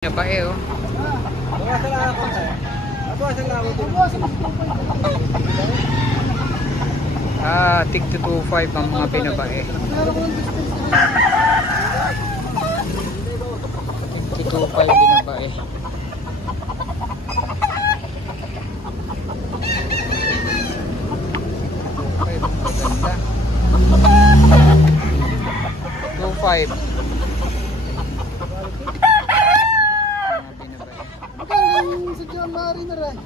Babae oh. Bawasan lang ako sa'yo. Bawasan lang ako. Tig 225 ang mga binabae. Tig 225 binabae. Maganda. 2.5. Sa John Mariner eh.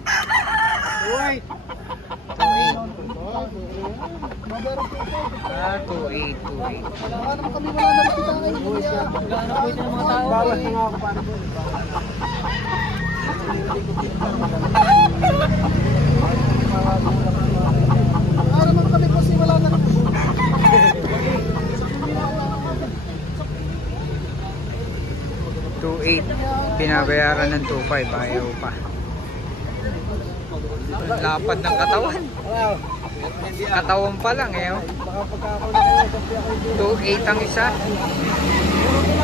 Uy! 2.8. 2.8. Wala naman kami, wala naman kita kayo. Wala na po ito ng mga tao. Bawas na nga ako paano po. Wala naman kami kasi wala na. 2.8 binabayaran ng 2.5, ayaw pa. Lapad ng katawan. Katawan pa lang eh. 2.8 ang isa.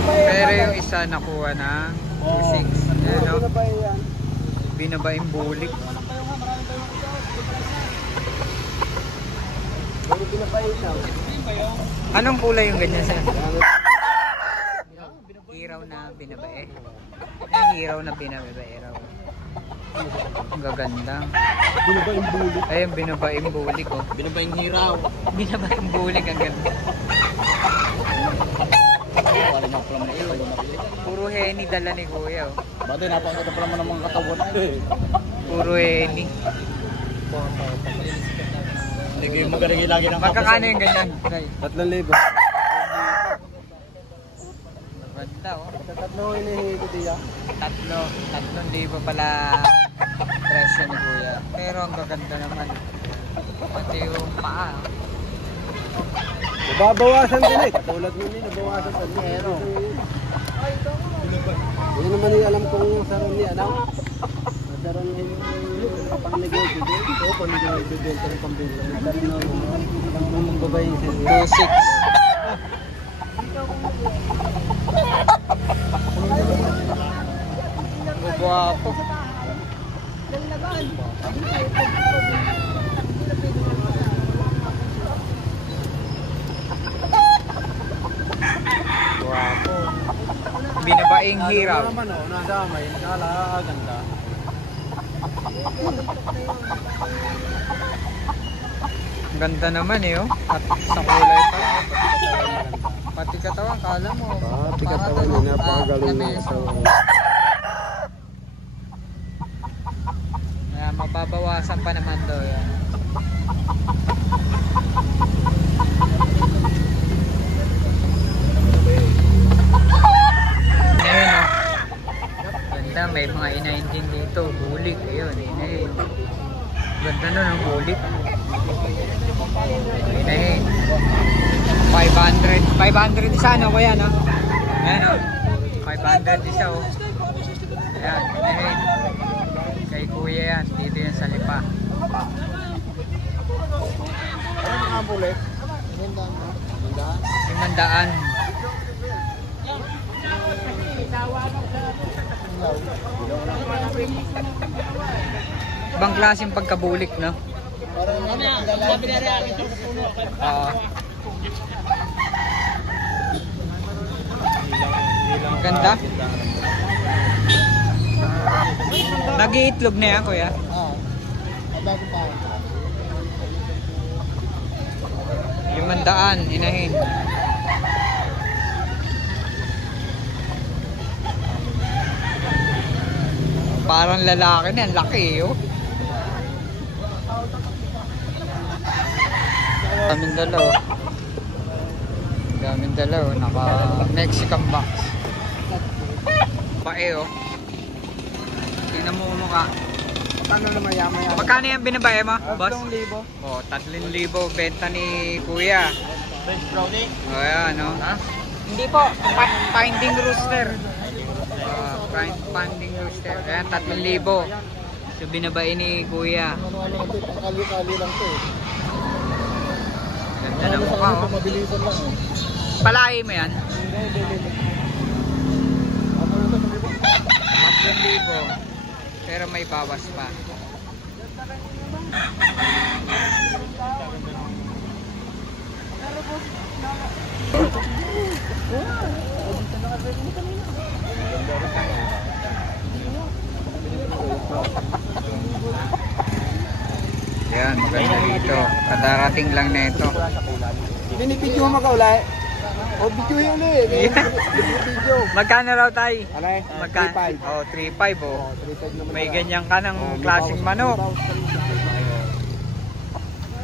Pero yung isa nakuha na 2.6. Ayan o. Binabaing bulik. Anong kulay yung ganyan sir? Hiraw na binabae. Hiraw na binabae raw. Ang gaganda. Binabaing bulik. Ayun, binabaing bulik oh. Binabaing hiraw. Binabaing bulik, ang ganda. Wala niya pala mga katawan. Puro henny dala ni kuya oh. Batay, napakita pala ng mga katawan. Puro henny. Hindi kayo magaling lagi ng Magkakano yung ganyan? 3,000. Ganda oh. Sa tatlo hinihingi ko diya. 3,000 pala presyo ni kuya. Pero ang gaganda naman. Pati yung paa oh. Nababawasan din eh. Katulad nun eh, nabawasan pa din. Pero hindi naman yung alam kung saron niya. Saron niya yung pang-negosyo din. Oo, pang-negosyo din. Pero pang-negosyo din. Saron na yung magbabayin siya. 2.6. Guwapo. Guwapo. Binabaing hiraw. Ano naman o, nasa may nakaganda. Ganda naman eh oh. At sa kulay pa. Pati katawan, kala mo. Pati katawan niya, napakagaling na katawan. Kaya mababawasan pa naman daw yan. Ayun oh. Ganda, may mga inahin din dito. Bulik, ayun, inahin. Ganda nun ang bulik. Inahin. 500. 500 isa no kuya no? Ayan o. 500 isa o. Ayan. Inahin. Kay kuya yan. Dito yan sa lipa. Ano mga bulit? 500. Ibang klaseng pagkabulik no? Oo. Ganda. Nag-iitlog na yan kuya. Oo. Bago pa. 500 inahin. Parang lalaki na, ang laki eh oh. Daming dalaw. Daming dalaw, naka Mexican box. Bae oh. Tingnan mo mukha. Paano na maya-maya? Magkano yung binabae mo, boss? 3,000. Oh, 3,000 benta ni kuya. French brownie? O ayan no. Hindi po, finding rooster. Finding rooster. Ayan, 3,000. So binabae ni kuya. Kali-kali lang to eh. Ganda na mukha oh. Mabilisan lang eh. Palahi mo yan? Hindi. Ano na ito? Pero may bawas pa. Yan, maganda dito. Kadarating lang na ito. Binibidyo mo ka ulay. O, video yung ulit. Video. Magkano raw tay? Alay, Magkano? 3.5. Oh, 3.5 oh. 3.5 naman. May ganyan ka ng klaseng manok.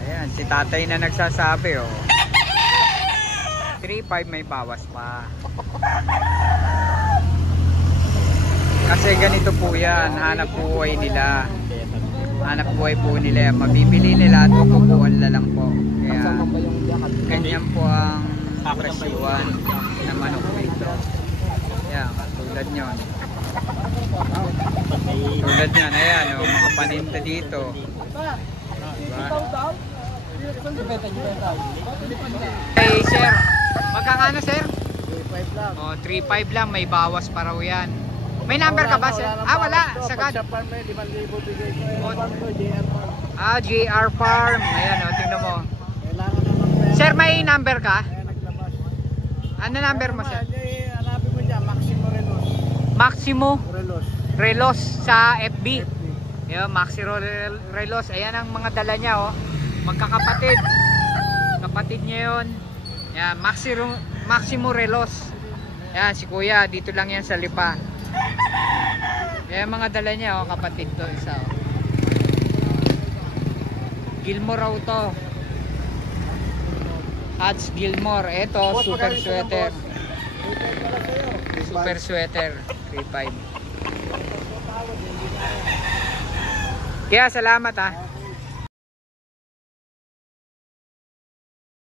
Ayan, si tatay na nagsasabi oh. 3.5 may bawas pa. Kasi ganito po yan, hanap buhay nila. Hanap buhay po nila. Mabibili nila at mapupuan na lang po. Kaya ganyan po ang presyuan na manok dito. Yan, tulad nyon. Tulad nyan, ayan o, mga paninda dito. Diba? Hey sir, magkakano sir? 3.5 lang. O, 3.5 lang, may bawas pa raw yan. May number ka ba sir? Ah, wala, sagad. Sa farm may 5,000 bigay ko. Farm ko, JR Farm. Ah, JR Farm. Ayan o, tingnan mo. Kailangan naman Sir, may number ka? kaya naglabas. Ano number mo sir? Hanapin mo dyan, Maximo Relos. Maximo Relos. Relos sa FB. Yan, Maximo Relos. Ayan ang mga dala niya oh. Magkakapatid. Kapatid niya yun. Yan, Maximo Relos. Yan, si kuya. Dito lang yan sa Lipa. Yan mga dala niya oh, kapatid to. Isa oh. Gilmore raw to. Hats Gilmore. Ito, super sweater. Super sweater. 3.5. Kaya salamat ah.